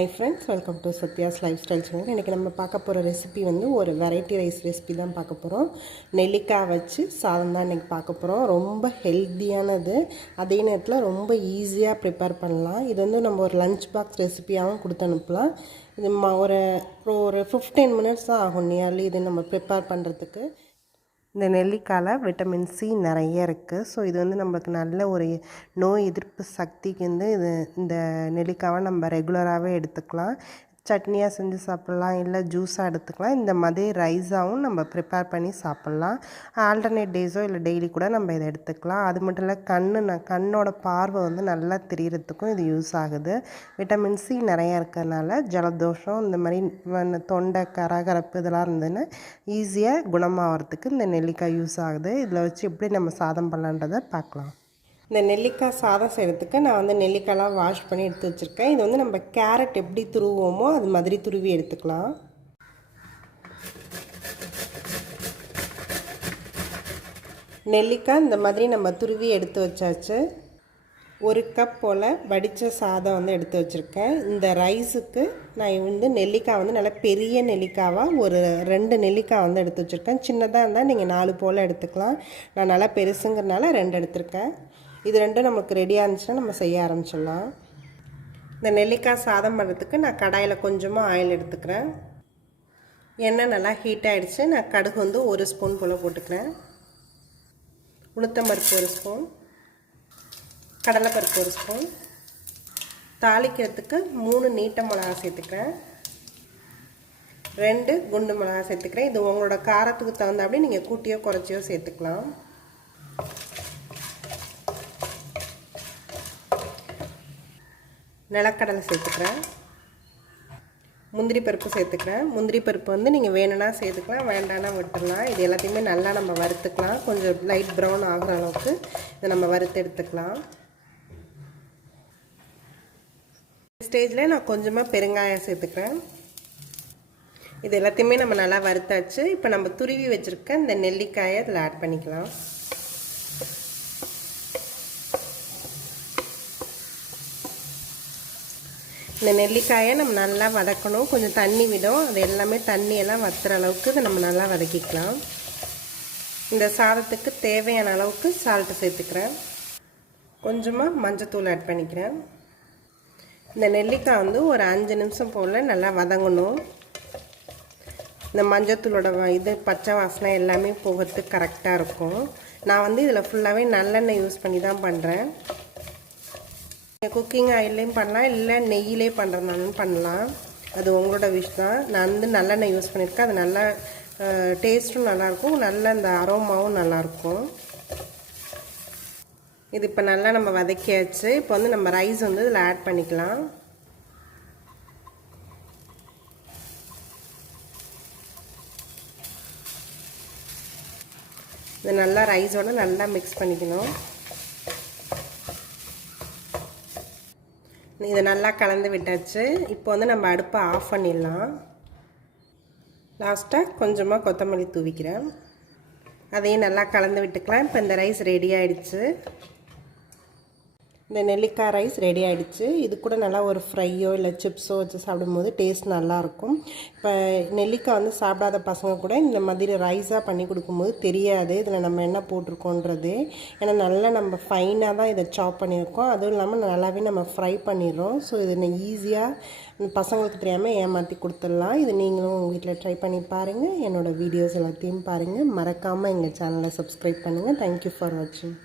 Hi friends, welcome to Satya's Lifestyle channel. இன்றைக்கி நம்ம பார்க்க போகிற ரெசிபி வந்து ஒரு வெரைட்டி ரைஸ் ரெசிபி தான் பார்க்க போகிறோம். நெல்லிக்காய் வச்சு சாதம் தான் இன்றைக்கி பார்க்க போகிறோம். ரொம்ப ஹெல்த்தியானது, அதே நேரத்தில் ரொம்ப ஈஸியாக ப்ரிப்பேர் பண்ணலாம். இது வந்து நம்ம ஒரு லஞ்ச் பாக்ஸ் ரெசிபியாகவும் கொடுத்து அனுப்பலாம். இது ஒரு 15 மினிட்ஸ் தான் ஆகும் நியர்லி இது நம்ம ப்ரிப்பேர் பண்ணுறதுக்கு. இந்த நெல்லிக்காயில் விட்டமின் சி நிறைய இருக்குது. ஸோ இது வந்து நம்மளுக்கு நல்ல ஒரு நோய் எதிர்ப்பு சக்திக்கு வந்து இந்த நெல்லிக்காவை நம்ம ரெகுலராகவே எடுத்துக்கலாம். சட்னியாக செஞ்சு சாப்பிட்லாம், இல்லை ஜூஸாக எடுத்துக்கலாம். இந்த மாதிரி ரைஸாகவும் நம்ம ப்ரிப்பேர் பண்ணி சாப்பிட்லாம். ஆல்டர்னேட் டேஸோ இல்லை டெய்லி கூட நம்ம இதை எடுத்துக்கலாம். அது மட்டும் இல்லை கண்ணோட பார்வை வந்து நல்லா தெரியறதுக்கும் இது யூஸ் ஆகுது. விட்டமின் சி நிறையா இருக்கிறதுனால ஜலதோஷம் இந்த மாதிரி தொண்டை கரகரப்பு இதெல்லாம் இருந்ததுன்னா ஈஸியாக குணமாகறதுக்கு இந்த நெல்லிக்காய் யூஸ் ஆகுது. இதில் வச்சு எப்படி நம்ம சாதம் பண்ணலான்றதை பார்க்கலாம். இந்த நெல்லிக்காய் சாதம் செய்கிறதுக்கு நான் வந்து நெல்லிக்காயெலாம் வாஷ் பண்ணி எடுத்து வச்சுருக்கேன். இது வந்து நம்ம கேரட் எப்படி துருவோமோ அது மாதிரி துருவி எடுத்துக்கலாம். நெல்லிக்காய் இந்த மாதிரி நம்ம துருவி எடுத்து வச்சாச்சு. 1 கப் போல் வடித்த சாதம் வந்து எடுத்து வச்சுருக்கேன். இந்த ரைஸுக்கு நான் வந்து நெல்லிக்காய் வந்து நல்லா பெரிய நெல்லிக்காவாக ஒரு 2 நெல்லிக்காய் வந்து எடுத்து வச்சுருக்கேன். சின்னதாக இருந்தால் நீங்கள் 4 போல் எடுத்துக்கலாம். நான் நல்லா பெருசுங்கிறனால 2 எடுத்திருக்கேன். இது 2 நமக்கு ரெடியாக இருந்துச்சுன்னா நம்ம செய்ய ஆரம்பிச்சிடலாம். இந்த நெல்லிக்காய் சாதம் பண்ணுறதுக்கு நான் கடாயில் கொஞ்சமாக ஆயில் எடுத்துக்கிறேன். எண்ணெய் நல்லா ஹீட் ஆகிடுச்சு. நான் கடுகு வந்து 1 ஸ்பூன் போல் போட்டுக்கிறேன். உளுத்தம்பருப்பு 1 ஸ்பூன், கடலைப்பருப்பு 1 ஸ்பூன், தாளிக்கிறதுக்கு 3 நீட்ட மிளகா சேர்த்துக்கிறேன், 2 குண்டு மிளகா சேர்த்துக்கிறேன். இது உங்களோட காரத்துக்கு தகுந்தாப்படி நீங்கள் கூட்டியோ குறைச்சியோ சேர்த்துக்கலாம். நிலக்கடலை சேர்த்துக்கிறேன், முந்திரி பருப்பு சேர்த்துக்கிறேன். முந்திரி பருப்பு வந்து நீங்கள் வேணும்னா சேர்த்துக்கலாம், வேண்டாம்னா விட்டுடலாம். இது எல்லாத்தையுமே நல்லா நம்ம வறுத்துக்கலாம். கொஞ்சம் லைட் ப்ரௌன் ஆகிற அளவுக்கு இதை நம்ம வறுத்து எடுத்துக்கலாம். ஸ்டேஜில் நான் கொஞ்சமாக பெருங்காயம் சேர்த்துக்கிறேன். இது எல்லாத்தையுமே நம்ம நல்லா வறுத்தாச்சு. இப்போ நம்ம துருவி வச்சுருக்க இந்த நெல்லிக்காயை அதில் ஆட் பண்ணிக்கலாம். இந்த நெல்லிக்காயை நம்ம நல்லா வதக்கணும். கொஞ்சம் தண்ணி விடும், அது எல்லாமே தண்ணியெல்லாம் வற்றுற அளவுக்கு இதை நம்ம நல்லா வதக்கிக்கலாம். இந்த சாதத்துக்கு தேவையான அளவுக்கு சால்ட்டு சேர்த்துக்கிறேன். கொஞ்சமாக மஞ்சத்தூள் ஆட் பண்ணிக்கிறேன். இந்த நெல்லிக்காய் வந்து ஒரு 5 நிமிஷம் போல் நல்லா வதங்கணும். இந்த மஞ்சத்தூளோட இது பச்சை வாசனை எல்லாமே போகிறதுக்கு கரெக்டாக இருக்கும். நான் வந்து இதில் ஃபுல்லாகவே நல்லெண்ணெய் யூஸ் பண்ணி தான் பண்ணுறேன். குக்கிங் ஆயிலையும் பண்ணலாம், இல்லை நெய்யிலே பண்ணுறதுனாலும் பண்ணலாம். அது உங்களோட விஷ் தான். நான் வந்து நல்லெண்ணெய் யூஸ் பண்ணியிருக்கேன். அது நல்லா டேஸ்ட்டும் நல்லாயிருக்கும், நல்ல இந்த அரோமாவும் நல்லாயிருக்கும். இது இப்போ நல்லா நம்ம வதக்கியாச்சு. இப்போ வந்து நம்ம ரைஸ் வந்து இதில் ஆட் பண்ணிக்கலாம். இது நல்லா ரைஸோடு நல்லா மிக்ஸ் பண்ணிக்கணும். இதை நல்லா கலந்து விட்டாச்சு. இப்போ வந்து நம்ம அடுப்பை ஆஃப் பண்ணிடலாம். லாஸ்ட்டாக கொஞ்சமாக கொத்தமல்லி தூவிக்கிறேன். அதையும் நல்லா கலந்து விட்டுக்கலாம். இப்போ இந்த ரைஸ் ரெடி ஆகிடுச்சு. இந்த நெல்லிக்காய் ரைஸ் ரெடி ஆகிடுச்சு. இது கூட நல்லா ஒரு ஃப்ரையோ இல்லை சிப்ஸோ வச்சு சாப்பிடும்போது டேஸ்ட் நல்லாயிருக்கும். இப்போ நெல்லிக்காய் வந்து சாப்பிடாத பசங்க கூட இந்த மாதிரி ரைஸாக பண்ணி கொடுக்கும்போது தெரியாது இதில் நம்ம என்ன போட்டிருக்கோன்றது. ஏன்னா நல்லா நம்ம ஃபைனாக தான் இதை சாப் பண்ணியிருக்கோம். அதுவும் இல்லாமல் நல்லாவே நம்ம ஃப்ரை பண்ணிடுறோம். ஸோ இதை ஈஸியாக பசங்களுக்கு தெரியாமல் ஏமாற்றி கொடுத்துடலாம். இது நீங்களும் உங்கள் வீட்டில் ட்ரை பண்ணி பாருங்கள். என்னோடய வீடியோஸ் எல்லாத்தையும் பாருங்கள். மறக்காமல் எங்கள் சேனலை சப்ஸ்கிரைப் பண்ணுங்கள். தேங்க்யூ ஃபார் வாட்சிங்.